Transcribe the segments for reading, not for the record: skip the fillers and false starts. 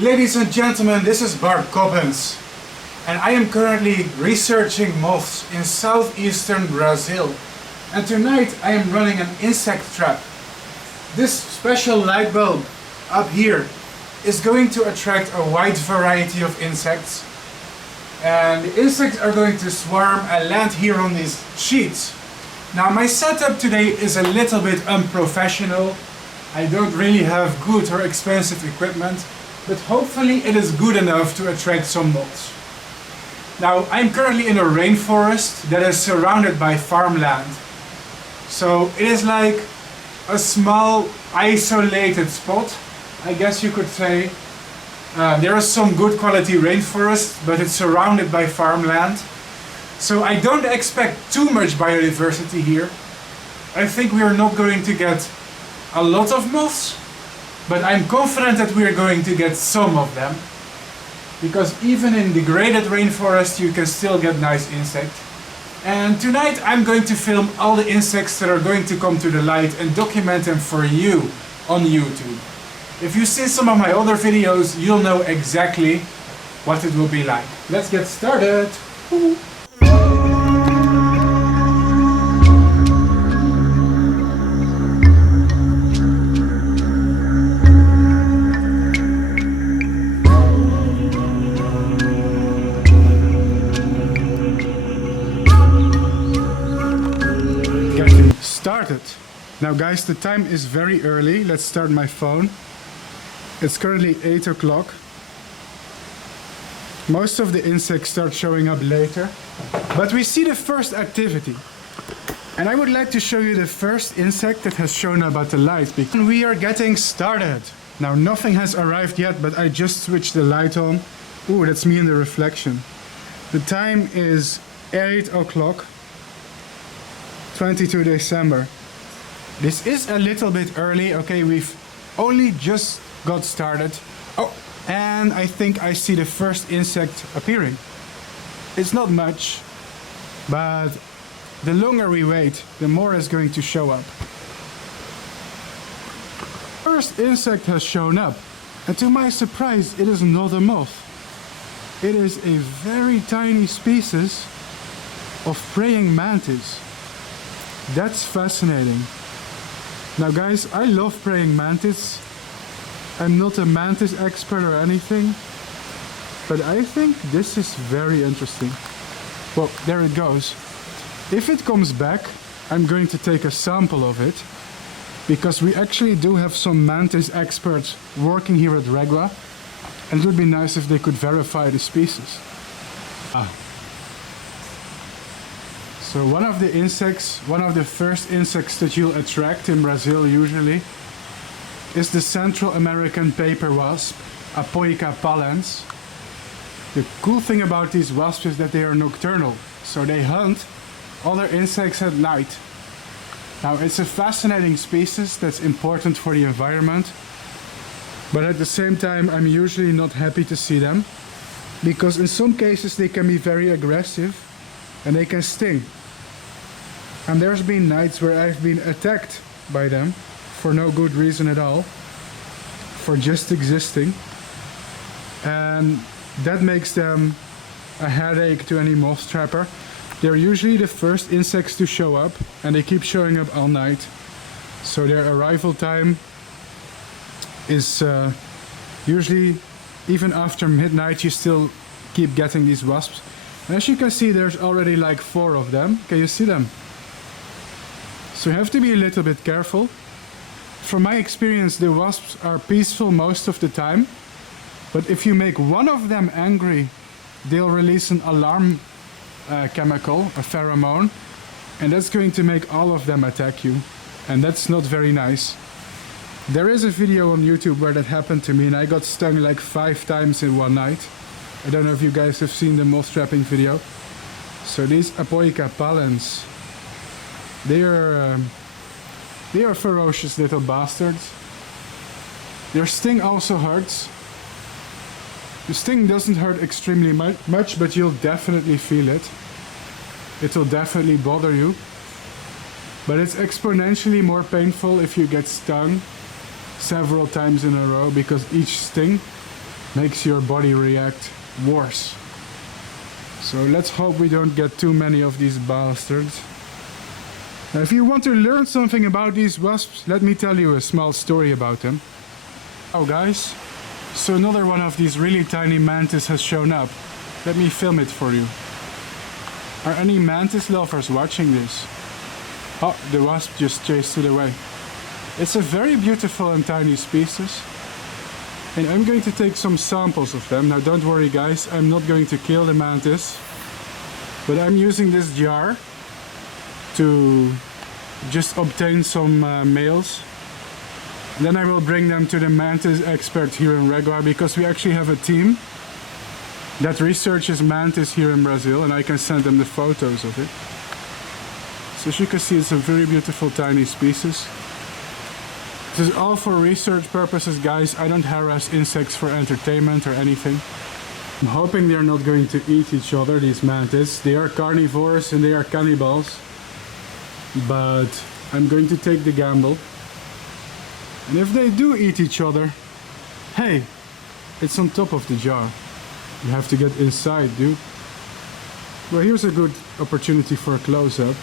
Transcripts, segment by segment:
Ladies and gentlemen, this is Bart Coppens, and I am currently researching moths in southeastern Brazil. And tonight I am running an insect trap. This special light bulb up here is going to attract a wide variety of insects. And the insects are going to swarm and land here on these sheets. Now my setup today is a little bit unprofessional. I don't really have good or expensive equipment, but hopefully it is good enough to attract some moths. Now I'm currently in a rainforest that is surrounded by farmland. So it is like a small isolated spot, I guess you could say. There is some good quality rainforest, but it's surrounded by farmland. So I don't expect too much biodiversity here. I think we are not going to get a lot of moths, but I'm confident that we are going to get some of them. Because even in degraded rainforest you can still get nice insects. And tonight I'm going to film all the insects that are going to come to the light and document them for you on YouTube. If you see some of my other videos, you'll know exactly what it will be like. Let's get started! Woo. Getting started. Now guys, the time is very early. Let's start my phone. It's currently 8 o'clock. Most of the insects start showing up later, but we see the first activity. And I would like to show you the first insect that has shown up at the light. We are getting started. Now nothing has arrived yet, but I just switched the light on. Ooh, that's me in the reflection. The time is 8 o'clock, 22 December. This is a little bit early, okay, we've only just got started. Oh, and I think I see the first insect appearing. It's not much, but the longer we wait, the more is going to show up. First insect has shown up, and to my surprise, it is not a moth. It is a very tiny species of praying mantis. That's fascinating. Now guys, I love praying mantis. I'm not a mantis expert or anything, but I think this is very interesting. Well, there it goes. If it comes back, I'm going to take a sample of it, because we actually do have some mantis experts working here at Regua, and it would be nice if they could verify the species. So one of the first insects that you'll attract in Brazil usually is the Central American paper wasp, Apoica pallens. The cool thing about these wasps is that they are nocturnal, so they hunt other insects at night. Now it's a fascinating species that's important for the environment, but at the same time I'm usually not happy to see them, because in some cases they can be very aggressive and they can sting. And there's been nights where I've been attacked by them for no good reason at all, for just existing, and that makes them a headache to any moth trapper. They're usually the first insects to show up, and they keep showing up all night, so their arrival time is usually even after midnight. You still keep getting these wasps, and as you can see there's already like 4 of them. Can you see them? So you have to be a little bit careful. From my experience, the wasps are peaceful most of the time, but if you make one of them angry, they'll release an alarm chemical, a pheromone, and that's going to make all of them attack you, and that's not very nice. There is a video on YouTube where that happened to me, and I got stung like 5 times in one night. I don't know if you guys have seen the moth trapping video. So these Apoica pallens, they are ferocious little bastards. Their sting also hurts. The sting doesn't hurt extremely much, but you'll definitely feel it. It'll definitely bother you. But it's exponentially more painful if you get stung several times in a row, because each sting makes your body react worse. So let's hope we don't get too many of these bastards. Now, if you want to learn something about these wasps, let me tell you a small story about them. Oh guys, so another one of these really tiny mantis has shown up. Let me film it for you. Are any mantis lovers watching this? Oh, the wasp just chased it away. It's a very beautiful and tiny species. And I'm going to take some samples of them. Now don't worry guys, I'm not going to kill the mantis. But I'm using this jar to just obtain some males. And then I will bring them to the mantis expert here in Regua, because we actually have a team that researches mantis here in Brazil, and I can send them the photos of it. So as you can see, it's a very beautiful tiny species. This is all for research purposes, guys. I don't harass insects for entertainment or anything. I'm hoping they're not going to eat each other, these mantis. They are carnivores and they are cannibals. But I'm going to take the gamble. And if they do eat each other, hey, it's on top of the jar. You have to get inside, dude. Well, here's a good opportunity for a close-up.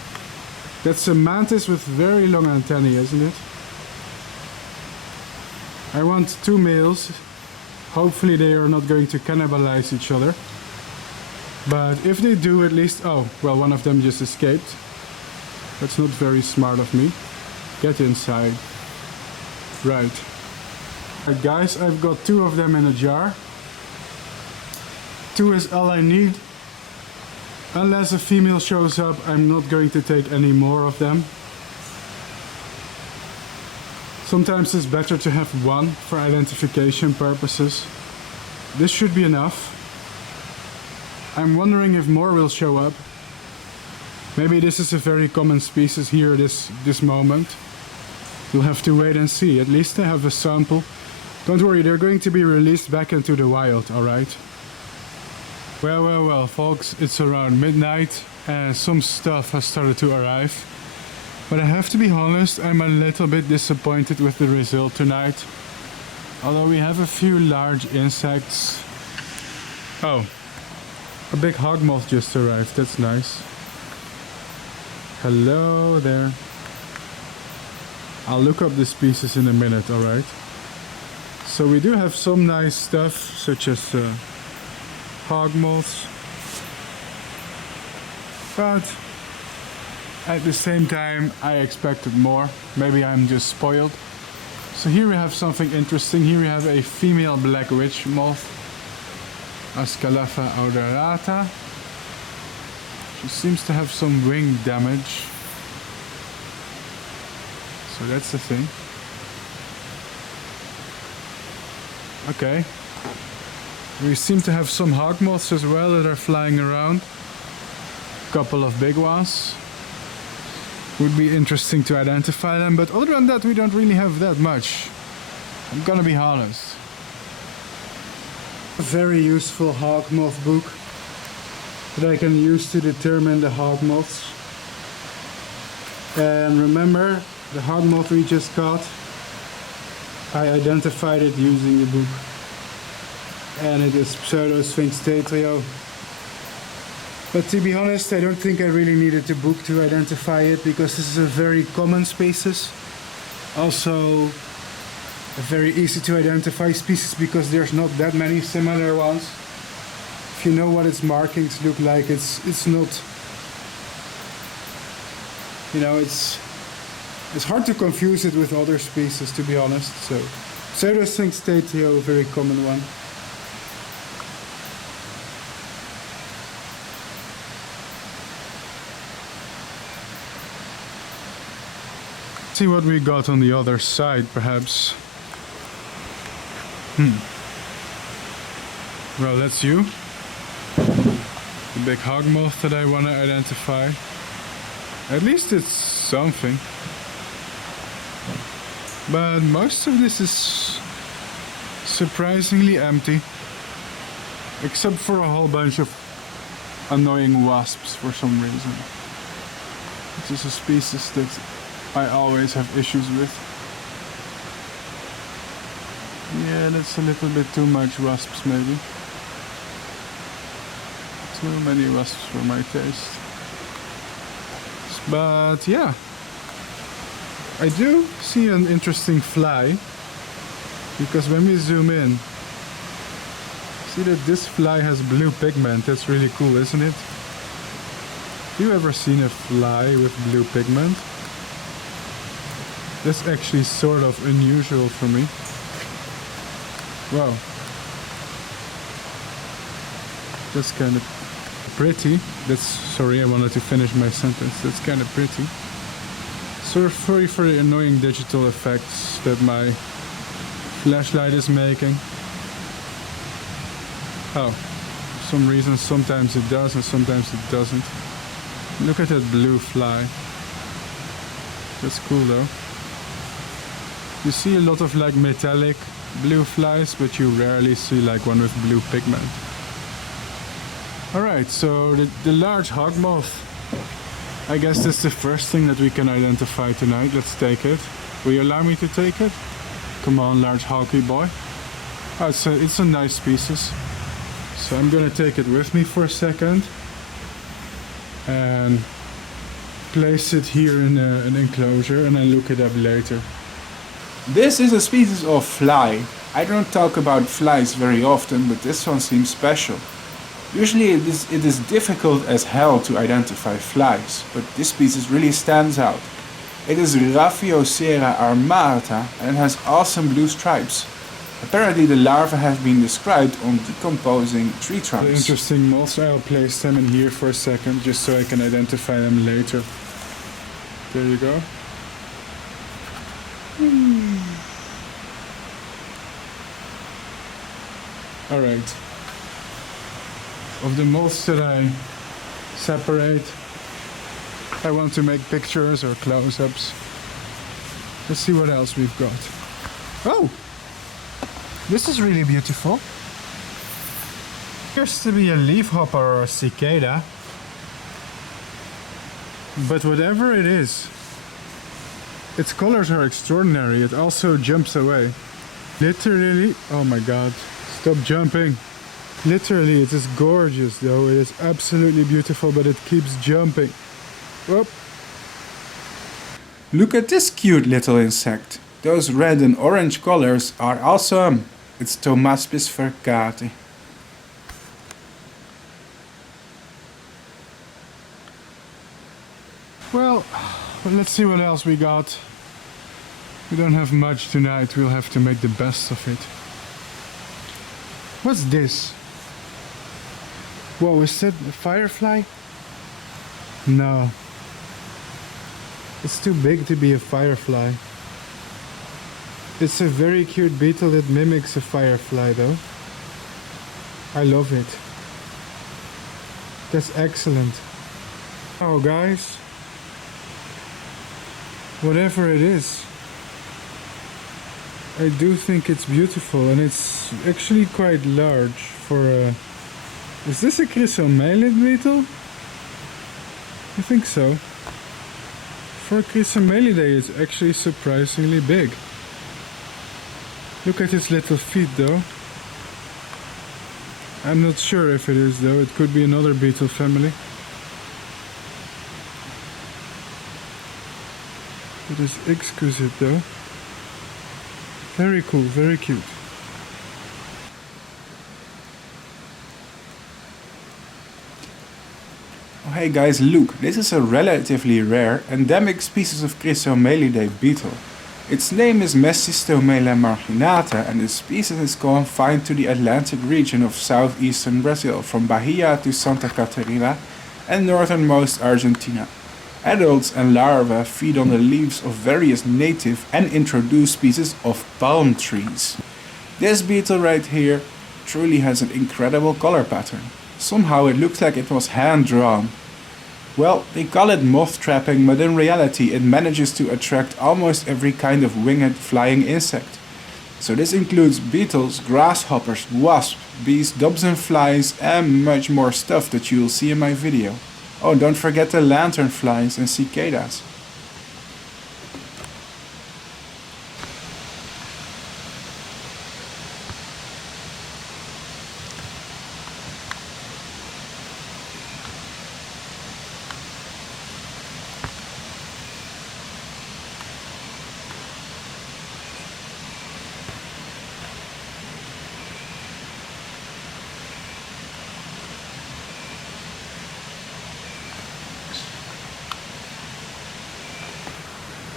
That's a mantis with very long antennae, isn't it? I want 2 males. Hopefully they are not going to cannibalize each other. But if they do, at least... Oh, well, one of them just escaped. That's not very smart of me. Get inside. Right. Alright guys, I've got 2 of them in a jar. 2 is all I need. Unless a female shows up, I'm not going to take any more of them. Sometimes it's better to have 1 for identification purposes. This should be enough. I'm wondering if more will show up. Maybe this is a very common species here this moment. We'll have to wait and see. At least I have a sample. Don't worry, they're going to be released back into the wild, alright? Well, folks, it's around midnight and some stuff has started to arrive. But I have to be honest, I'm a little bit disappointed with the result tonight. Although we have a few large insects. Oh, a big hawkmoth just arrived, that's nice. Hello there. I'll look up the species in a minute, alright? So we do have some nice stuff, such as hawkmoths. But at the same time, I expected more. Maybe I'm just spoiled. So here we have something interesting. Here we have a female black witch moth, Ascalapha odorata. She seems to have some wing damage. So that's the thing. Okay. We seem to have some hawkmoths as well that are flying around. A couple of big ones. Would be interesting to identify them, but other than that we don't really have that much. I'm gonna be honest. A very useful hawkmoth book that I can use to determine the hawkmoths. And remember, the hawkmoth we just caught, I identified it using the book. And it is Pseudosphinx tetrio. But to be honest, I don't think I really needed the book to identify it, because this is a very common species. Also a very easy to identify species because there's not that many similar ones. If you know what its markings look like, it's not, you know, it's hard to confuse it with other species, to be honest. So Pseudosphinx tetrio, a very common one. See what we got on the other side, perhaps. Well, that's you. The big hawkmoth that I want to identify. At least it's something. But most of this is surprisingly empty. Except for a whole bunch of annoying wasps for some reason. This is a species that I always have issues with. Yeah, that's a little bit too much wasps maybe. Too many wasps for my taste. But yeah, I do see an interesting fly, because when we zoom in, see that this fly has blue pigment. That's really cool, isn't it? Have you ever seen a fly with blue pigment? That's actually sort of unusual for me. Wow. That's kind of pretty. Sorry, I wanted to finish my sentence. That's kind of pretty. So sorry for the annoying digital effects that my flashlight is making. Oh, for some reason sometimes it does and sometimes it doesn't. Look at that blue fly. That's cool though. You see a lot of like metallic blue flies, but you rarely see like one with blue pigment. Alright, so the large hawkmoth. I guess that's the first thing that we can identify tonight. Let's take it. Will you allow me to take it? Come on, large hawky boy. Oh, it's a nice species. So I'm gonna take it with me for a second and place it here in an enclosure and then look it up later. This is a species of fly. I don't talk about flies very often, but this one seems special. Usually it is difficult as hell to identify flies, but this species really stands out. It is Raphiocera armata and it has awesome blue stripes. Apparently the larvae have been described on decomposing tree trunks. The interesting moths, I'll place them in here for a second just so I can identify them later. There you go. Alright. Of the moths that I separate, I want to make pictures or close-ups. Let's see what else we've got. Oh! This is really beautiful. Appears to be a leafhopper or a cicada. But whatever it is, its colors are extraordinary. It also jumps away. Literally, oh my god, stop jumping. Literally, it is gorgeous though. It is absolutely beautiful, but it keeps jumping. Whoop. Look at this cute little insect. Those red and orange colors are awesome. It's Thomaspis vercati. Well, let's see what else we got. We don't have much tonight. We'll have to make the best of it. What's this? Whoa, is that a firefly? No. It's too big to be a firefly. It's a very cute beetle that mimics a firefly though. I love it. That's excellent. Oh guys. Whatever it is, I do think it's beautiful, and it's actually quite large for a... Is this a chrysomelid beetle? I think so. For a chrysomelidae, it's actually surprisingly big. Look at its little feet though. I'm not sure if it is though, it could be another beetle family. It is exquisite though. Very cool, very cute. Oh, hey guys, look, this is a relatively rare endemic species of Chrysomelidae beetle. Its name is Mescistomela marginata and the species is confined to the Atlantic region of southeastern Brazil from Bahia to Santa Catarina and northernmost Argentina. Adults and larvae feed on the leaves of various native and introduced species of palm trees. This beetle right here truly has an incredible color pattern. Somehow it looks like it was hand-drawn. Well, they call it moth trapping, but in reality it manages to attract almost every kind of winged flying insect. So this includes beetles, grasshoppers, wasps, bees, dobson flies and much more stuff that you'll see in my video. Oh, don't forget the lanternflies and cicadas.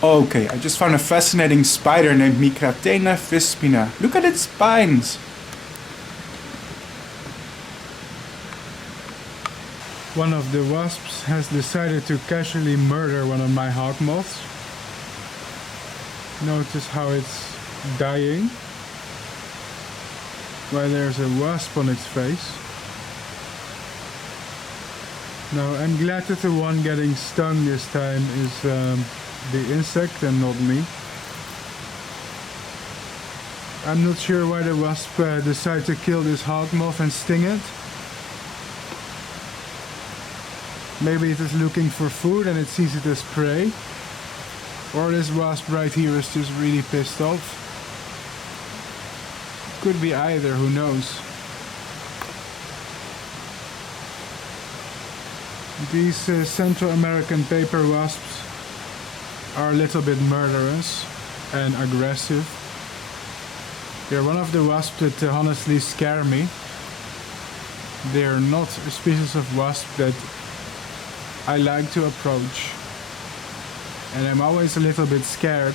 Okay, I just found a fascinating spider named Micratena vispina. Look at its spines! One of the wasps has decided to casually murder one of my hawkmoths. Notice how it's dying while there's a wasp on its face. Now I'm glad that the one getting stung this time is the insect and not me. I'm not sure why the wasp decided to kill this hawkmoth and sting it. Maybe it is looking for food and it sees it as prey. Or this wasp right here is just really pissed off. Could be either, who knows. These Central American paper wasps are a little bit murderous and aggressive. They're one of the wasps that honestly scare me. They're not a species of wasp that I like to approach. And I'm always a little bit scared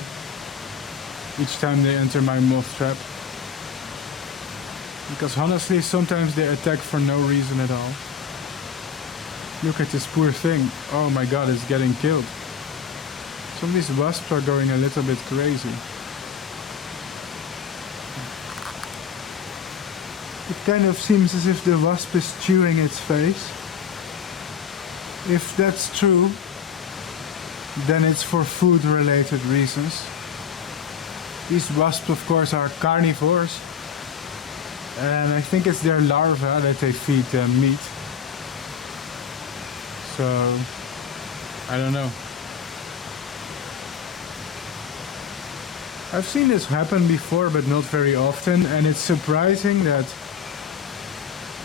each time they enter my moth trap. Because honestly, sometimes they attack for no reason at all. Look at this poor thing. Oh my god, it's getting killed. Some of these wasps are going a little bit crazy. It kind of seems as if the wasp is chewing its face. If that's true, then it's for food related reasons. These wasps of course are carnivores. And I think it's their larvae that they feed meat. So, I don't know. I've seen this happen before, but not very often, and it's surprising that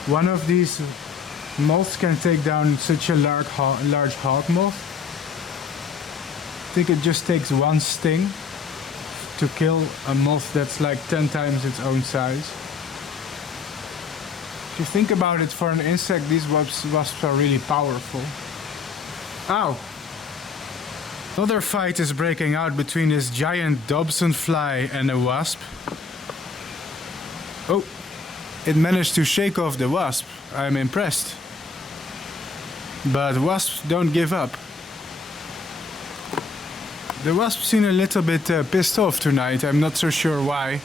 one of these moths can take down such a large hawk moth. I think it just takes one sting to kill a moth that's like 10 times its own size. If you think about it, for an insect, these wasps are really powerful. Ow! Another fight is breaking out between this giant Dobson fly and a wasp. Oh, it managed to shake off the wasp. I'm impressed. But wasps don't give up. The wasp seem a little bit pissed off tonight. I'm not so sure why.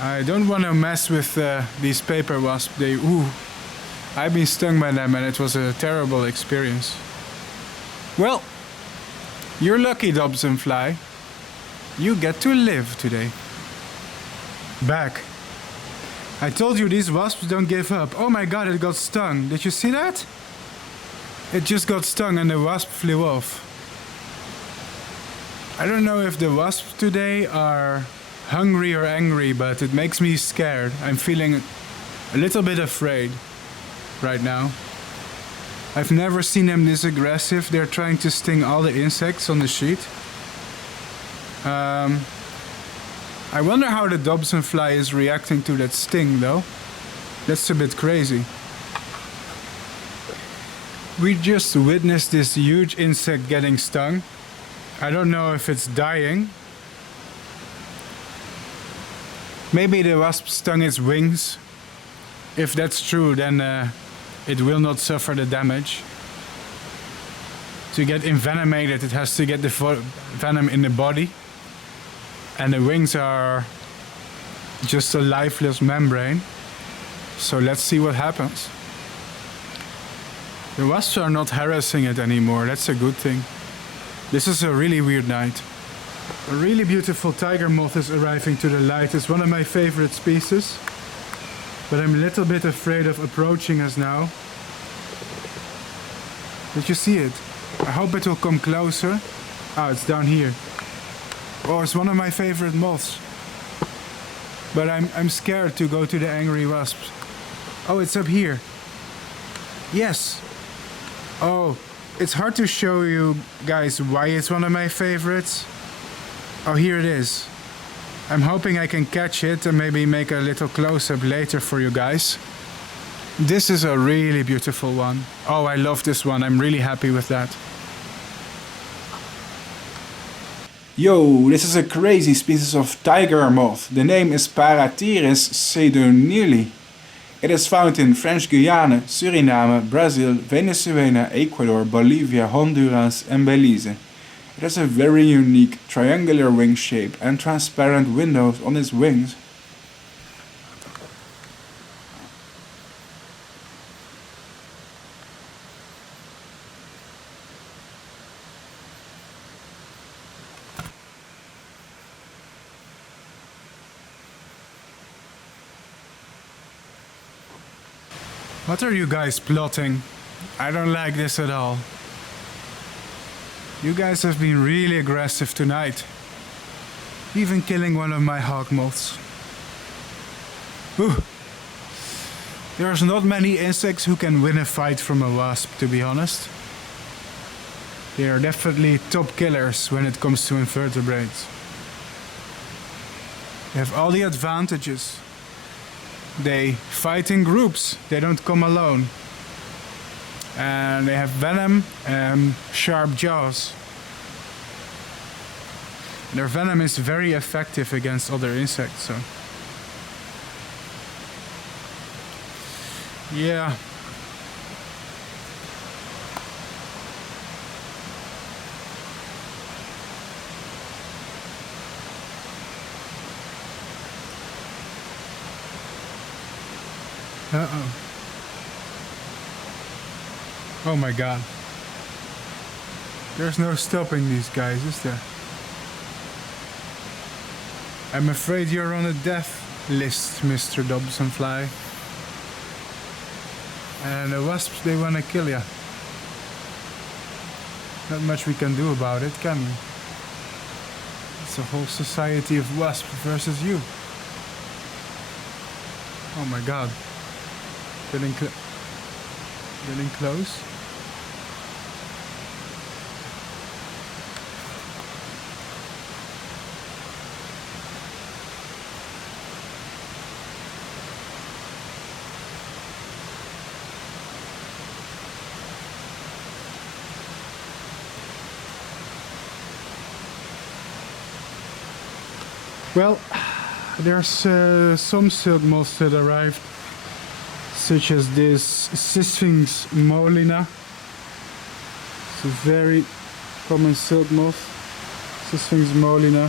I don't want to mess with these paper wasps. I've been stung by them and it was a terrible experience. Well, you're lucky, Dobson fly. You get to live today. Back. I told you these wasps don't give up. Oh my god, it got stung. Did you see that? It just got stung and the wasp flew off. I don't know if the wasps today are hungry or angry, but it makes me scared. I'm feeling a little bit afraid right now. I've never seen them this aggressive. They're trying to sting all the insects on the sheet. I wonder how the Dobson fly is reacting to that sting though. That's a bit crazy. We just witnessed this huge insect getting stung. I don't know if it's dying. Maybe the wasp stung its wings. If that's true, then it will not suffer the damage. To get envenomated, it has to get the venom in the body. And the wings are just a lifeless membrane. So let's see what happens. The wasps are not harassing it anymore. That's a good thing. This is a really weird night. A really beautiful tiger moth is arriving to the light. It's one of my favorite species. But I'm a little bit afraid of approaching us now. Did you see it? I hope it will come closer. Ah, it's down here. Oh, it's one of my favorite moths. But I'm scared to go to the angry wasps. Oh, it's up here. Yes. Oh, it's hard to show you guys why it's one of my favorites. Oh, here it is. I'm hoping I can catch it and maybe make a little close-up later for you guys. This is a really beautiful one. Oh, I love this one. I'm really happy with that. Yo, this is a crazy species of tiger moth. The name is Paratheris sedonili. It is found in French Guiana, Suriname, Brazil, Venezuela, Ecuador, Bolivia, Honduras and Belize. It has a very unique triangular wing shape and transparent windows on its wings. What are you guys plotting? I don't like this at all. You guys have been really aggressive tonight. Even killing one of my hawkmoths. Whew. There's not many insects who can win a fight from a wasp, to be honest. They are definitely top killers when it comes to invertebrates. They have all the advantages. They fight in groups, they don't come alone. And they have venom and sharp jaws. Their venom is very effective against other insects, so. Yeah. Uh-oh. Oh my god. There's no stopping these guys, is there? I'm afraid you're on a death list, Mr. Dobsonfly. And the wasps, they wanna kill ya. Not much we can do about it, can we? It's a whole society of wasps versus you. Oh my god. Getting close. Well, there's some silk moths that arrived, such as this Sphinx molina. It's a very common silk moth, Sphinx molina.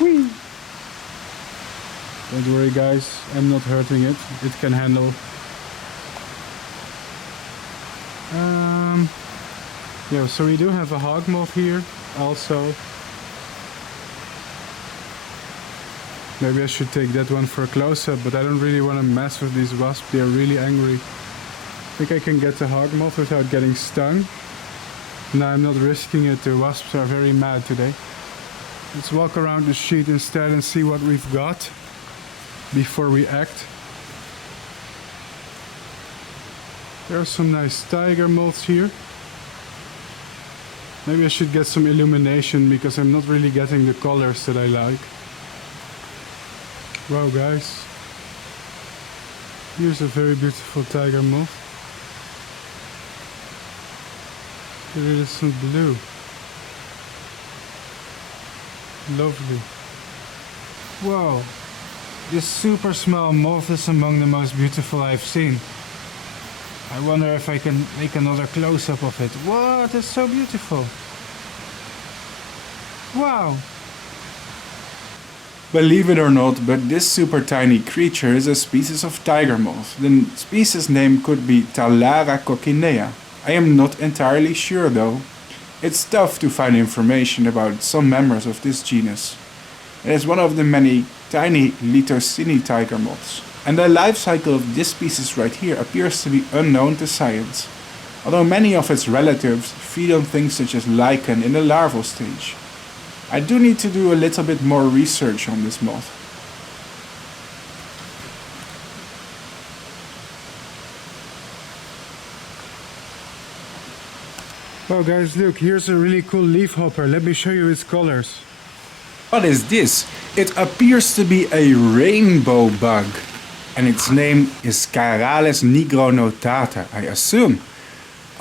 Whee! Don't worry guys, I'm not hurting it, it can handle. Yeah, so we do have a hawkmoth here also. Maybe I should take that one for a close-up, but I don't really want to mess with these wasps. They are really angry. I think I can get the hawkmoth without getting stung. No, I'm not risking it. The wasps are very mad today. Let's walk around the sheet instead and see what we've got before we act. There are some nice tiger moths here. Maybe I should get some illumination because I'm not really getting the colors that I like. Wow guys, here's a very beautiful tiger moth. Iridescent blue. Lovely. Wow, this super small moth is among the most beautiful I've seen. I wonder if I can make another close-up of it. What? It's so beautiful. Wow. Believe it or not, but this super tiny creature is a species of tiger moth. The species name could be Talara coccinea. I am not entirely sure though. It's tough to find information about some members of this genus. It is one of the many tiny Lithocini tiger moths. And the life cycle of this species right here appears to be unknown to science, although many of its relatives feed on things such as lichen in the larval stage. I do need to do a little bit more research on this moth. Wow guys, look, here's a really cool leaf hopper. Let me show you its colors. What is this? It appears to be a rainbow bug. And its name is Scarales nigronotata, I assume.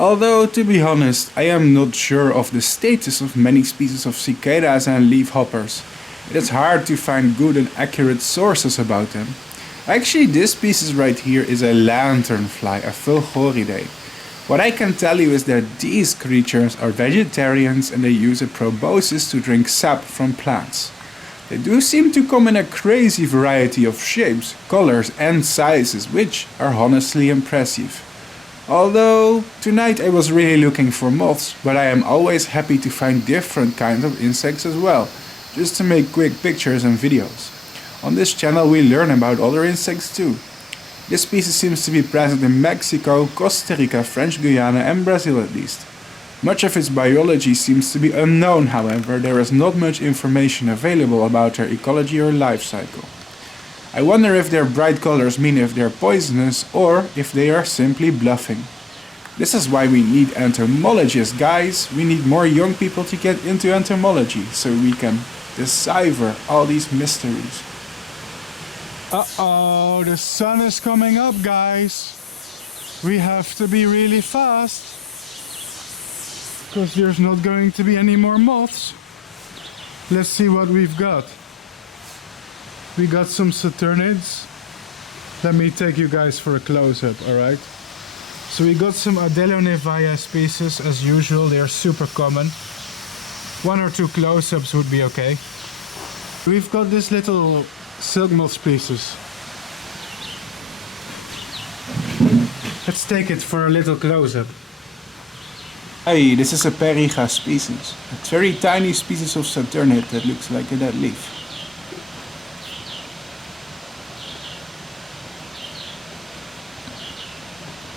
Although, to be honest, I am not sure of the status of many species of cicadas and leafhoppers. It is hard to find good and accurate sources about them. Actually, this species right here is a lanternfly, a Fulgoridae. What I can tell you is that these creatures are vegetarians and they use a proboscis to drink sap from plants. They do seem to come in a crazy variety of shapes, colors and sizes, which are honestly impressive. Although, tonight I was really looking for moths, but I am always happy to find different kinds of insects as well, just to make quick pictures and videos. On this channel we learn about other insects too. This species seems to be present in Mexico, Costa Rica, French Guiana and Brazil at least. Much of its biology seems to be unknown, however, there is not much information available about their ecology or life cycle. I wonder if their bright colors mean if they're poisonous or if they are simply bluffing. This is why we need entomologists, guys. We need more young people to get into entomology so we can decipher all these mysteries. Uh-oh, the sun is coming up, guys. We have to be really fast, because there's not going to be any more moths. Let's see what we've got. We got some saturnids. Let me take you guys for a close-up, alright? So we got some Adelonevaya species, as usual, they are super common. One or two close-ups would be okay. We've got this little silk moth species. Let's take it for a little close-up. Hey, this is a Periga species. A very tiny species of saturnid that looks like a dead leaf.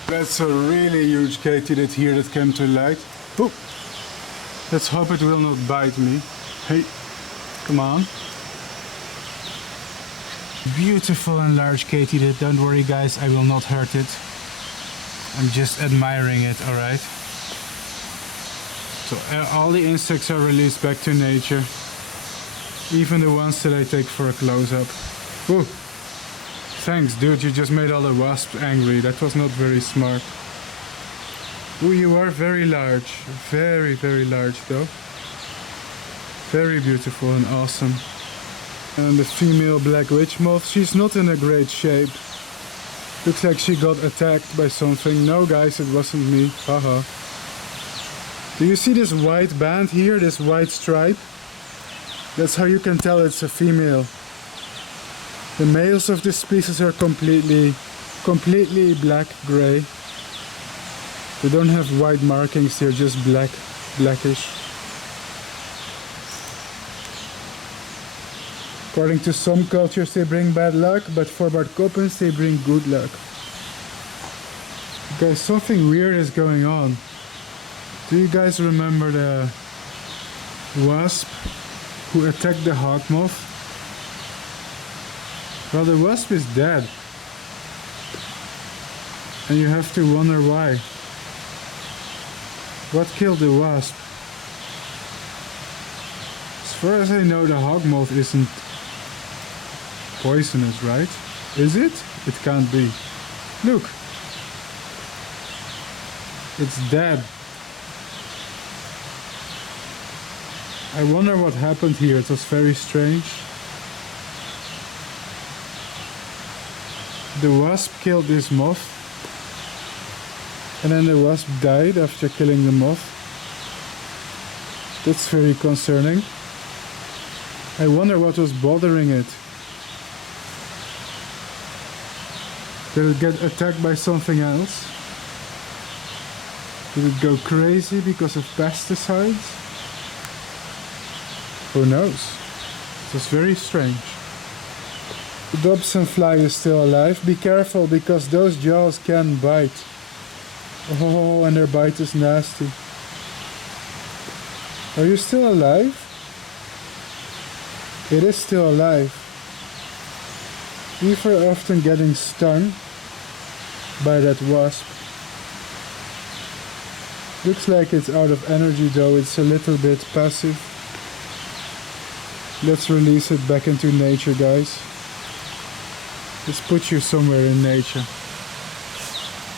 That's a really huge katydid here that came to light. Ooh. Let's hope it will not bite me. Hey, come on. Beautiful and large katydid. Don't worry guys, I will not hurt it. I'm just admiring it, alright? So all the insects are released back to nature. Even the ones that I take for a close-up. Ooh. Thanks dude, you just made all the wasps angry. That was not very smart. Ooh, you are very large. Very, very large though. Very beautiful and awesome. And the female black witch moth, she's not in a great shape. Looks like she got attacked by something. No guys, it wasn't me. Haha. Do you see this white band here, this white stripe? That's how you can tell it's a female. The males of this species are completely black-gray. They don't have white markings, they're just blackish. According to some cultures they bring bad luck, but for Bart Coppens they bring good luck. Guys, something weird is going on. Do you guys remember the wasp who attacked the hawkmoth? Well, the wasp is dead. And you have to wonder why. What killed the wasp? As far as I know, the hawkmoth isn't poisonous, right? Is it? It can't be. Look! It's dead. I wonder what happened here. It was very strange. The wasp killed this moth. And then the wasp died after killing the moth. That's very concerning. I wonder what was bothering it. Did it get attacked by something else? Did it go crazy because of pesticides? Who knows? It was very strange. The Dobson fly is still alive. Be careful because those jaws can bite. Oh, and their bite is nasty. Are you still alive? It is still alive. We've are often getting stung by that wasp. Looks like it's out of energy though, it's a little bit passive. Let's release it back into nature, guys. Let's put you somewhere in nature.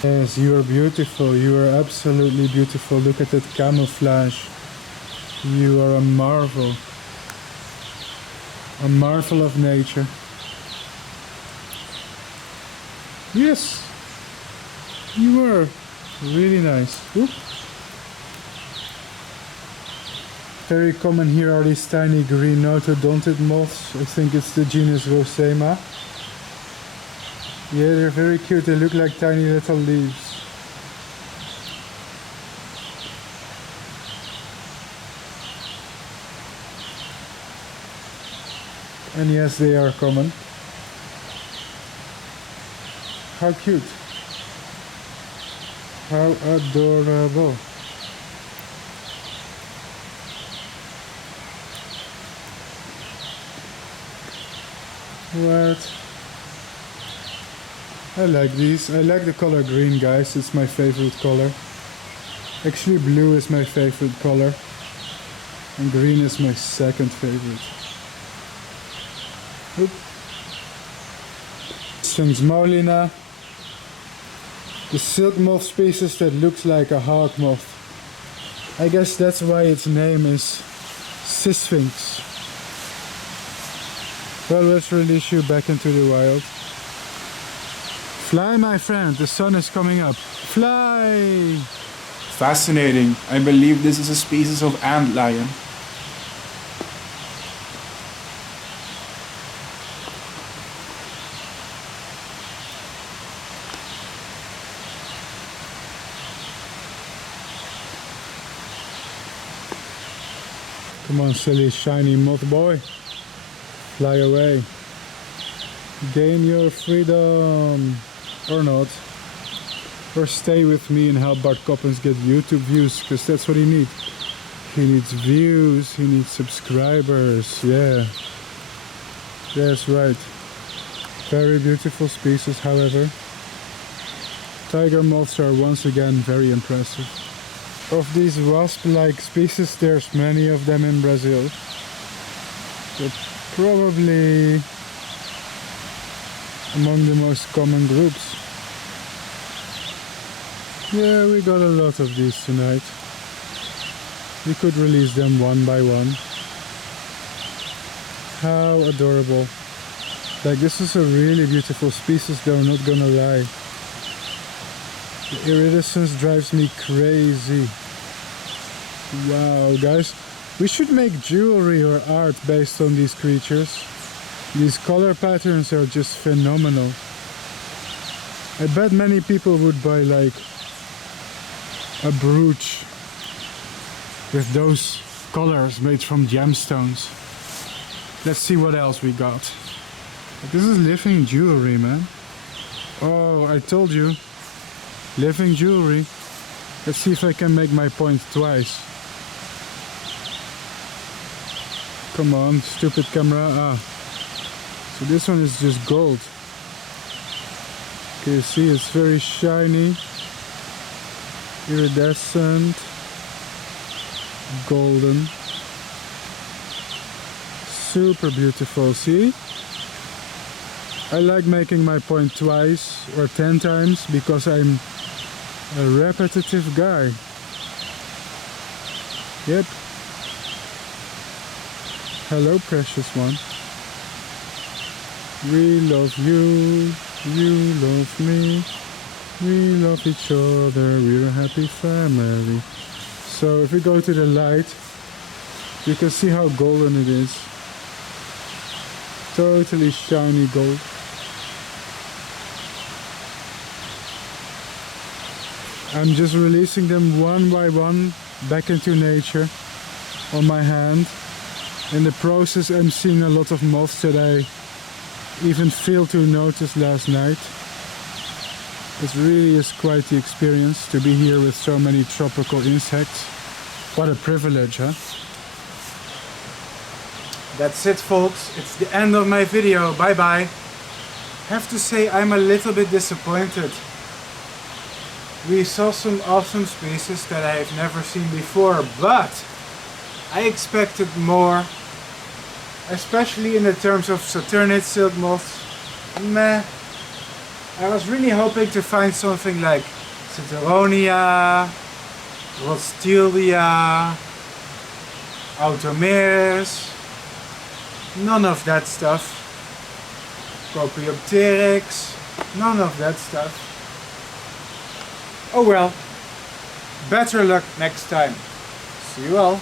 Yes, you are beautiful. You are absolutely beautiful. Look at that camouflage. You are a marvel. A marvel of nature. Yes, you are really nice. Oop. Very common here are these tiny green notodonted moths. I think it's the genus Rosema. Yeah, they're very cute. They look like tiny little leaves. And yes, they are common. How cute. How adorable. What? I like these. I like the color green, guys. It's my favorite color. Actually, blue is my favorite color. And green is my second favorite. Oop. Sphinx molina. The silk moth species that looks like a hawkmoth. I guess that's why its name is Sphinx. Well, let's release you back into the wild. Fly, my friend, the sun is coming up. Fly! Fascinating. I believe this is a species of antlion. Come on, silly shiny moth boy. Fly away. Gain your freedom. Or not. Or stay with me and help Bart Coppens get YouTube views, because that's what he needs. He needs views, he needs subscribers, yeah. That's right. Very beautiful species, however. Tiger moths are once again very impressive. Of these wasp-like species, there's many of them in Brazil. They're probably among the most common groups. Yeah, we got a lot of these tonight. We could release them one by one. How adorable. Like, this is a really beautiful species though, not gonna lie. The iridescence drives me crazy. Wow, guys. We should make jewelry or art based on these creatures. These color patterns are just phenomenal. I bet many people would buy like a brooch with those colors made from gemstones. Let's see what else we got. This is living jewelry, man. Oh, I told you. Living jewelry. Let's see if I can make my point twice. Come on, stupid camera. Ah. So this one is just gold. Okay, you see, it's very shiny. Iridescent. Golden. Super beautiful, see? I like making my point twice or 10 times because I'm a repetitive guy. Yep. Hello, precious one. We love you, you love me, we love each other, we're a happy family. So if we go to the light, you can see how golden it is. Totally shiny gold. I'm just releasing them one by one back into nature on my hand. In the process, I'm seeing a lot of moths that I even failed to notice last night. It really is quite the experience to be here with so many tropical insects. What a privilege, huh? That's it, folks. It's the end of my video. Bye bye. Have to say I'm a little bit disappointed. We saw some awesome species that I have never seen before, but I expected more, especially in the terms of Saturnid silk moths. Meh. I was really hoping to find something like Citronia, Rostilia, Automeris, none of that stuff. Copiopteryx, none of that stuff. Oh well, better luck next time. See you all.